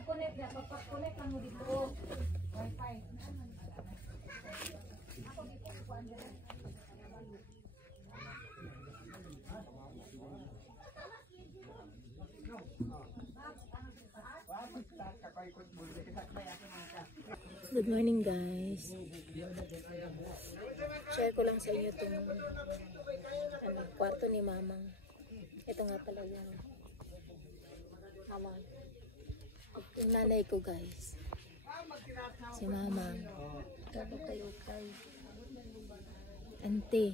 pag-connect na, pag-connect lang mo dito. Wi-Fi. Ako dito, kukuhaan dyan. Good morning guys. Share ko lang sa inyo itong kwarto ni Mamang. Ito nga pala yung Mamang. Yung nanay ko guys. Si Mamang. Ante.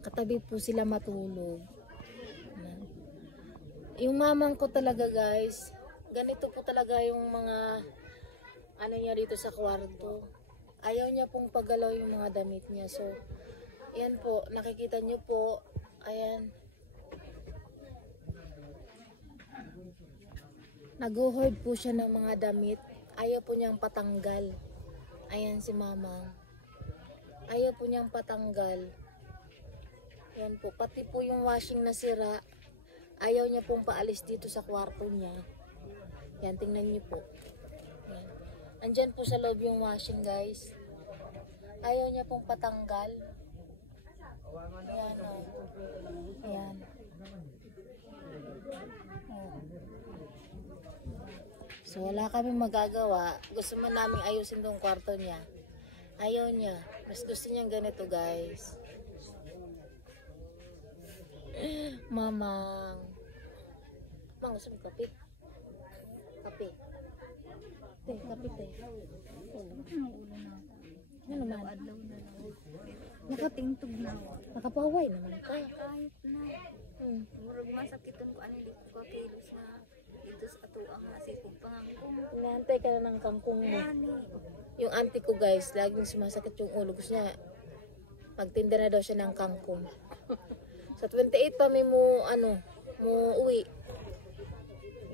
Katabi po sila matulog. Yung mamang ko talaga guys, ganito po talaga yung mga ano niya dito sa kwarto. Ayaw niya pong paggalaw yung mga damit niya. So, ayan po, nakikita niyo po, ayan. Nag-hoard po siya ng mga damit. Ayaw po niyang patanggal. Ayan si mamang. Ayaw po niyang patanggal. Ayan po, pati po yung washing na sira. Ayaw niya pong paalis dito sa kwarto niya. Yan, tingnan niyo po. Yan. Andyan po sa loob yung washing guys. Ayaw niya pong patanggal. Yan o. Yan. So wala kami magagawa. Gusto man namin ayusin tong kwarto niya. Ayaw niya. Mas gusto niyang ganito guys. Mamang. Mang, gusto mo kape? Kape. Te, kape te. Ano naman? Nakatingtog na. Nakapaway naman ka. Kahit na. Murag masakiton ko ano di ko kilos na dito sa atuang nasipog pangangkong. Inaantay ka na ng kangkong mo. Yung auntie ko guys, laging sumasakit yung ulo. Gusto niya, magtinda na daw siya ng kangkong. Sa 28 pa may mo uwi.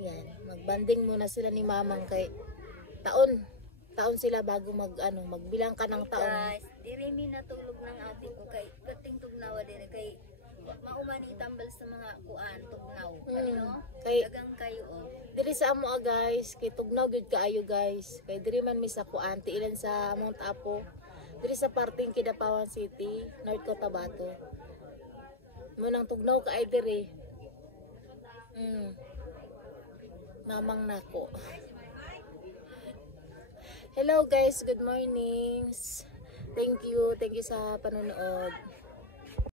Yan, magbanding muna sila ni Mamang kay taon sila bago magbilang ka ng taon. Guys, diri mi natulog ng ate ko kay gating tugnawa din kay maumani tambal sa mga kuan tugnaw. No? Kay Dagang kayo oh. diri sa amo guys, kay tugnaw gyud kaayo guys. Kay diri man mi sa kuan ilan sa Mount Apo. Diri sa parting Kidapawan City, North Cotabato. Munang tugnaw ka ay diri. Mamang nako. Hello guys, good morning. Thank you sa panonood.